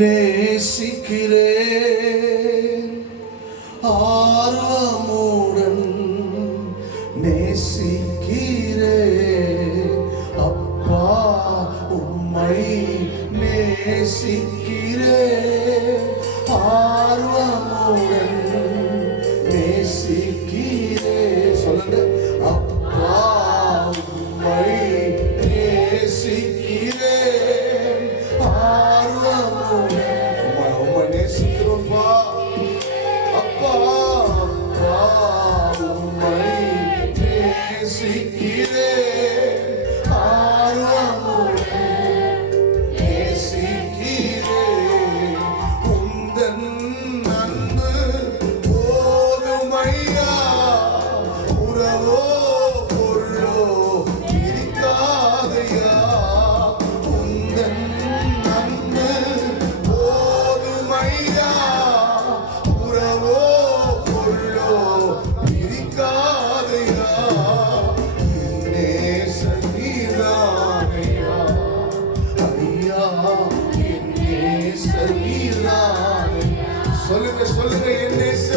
நேசிக்கிறேன், ஆர்வமுடன் நேசிக்கிறேன். அப்பா உம்மை நேசிக்கிறேன், ஆர்வமுடன் நேசிக்கிறேன். சொல்லுங்க, அப்பா உம்மை நேசிக்கிறேன், ஆர்வமுடன். உம்மை நேசிக்கிறோம்ப்பா அப்பா, அப்பா உம்மை நேசிக்கிறேன், ஆர்வமுடன் நேசிக்கிறேன். உந்தன் அன்பு போதுமையா, உறவோ பொருளோ இருக்காதையா. உந்தன் அன்பு போதுமையா, உறவோ பொருளோ இருக்காதையா. நேச நீரானையா ஐயா, என் நேச நீரானையா. சொல்லுங்க சொல்லுங்க, என் நேச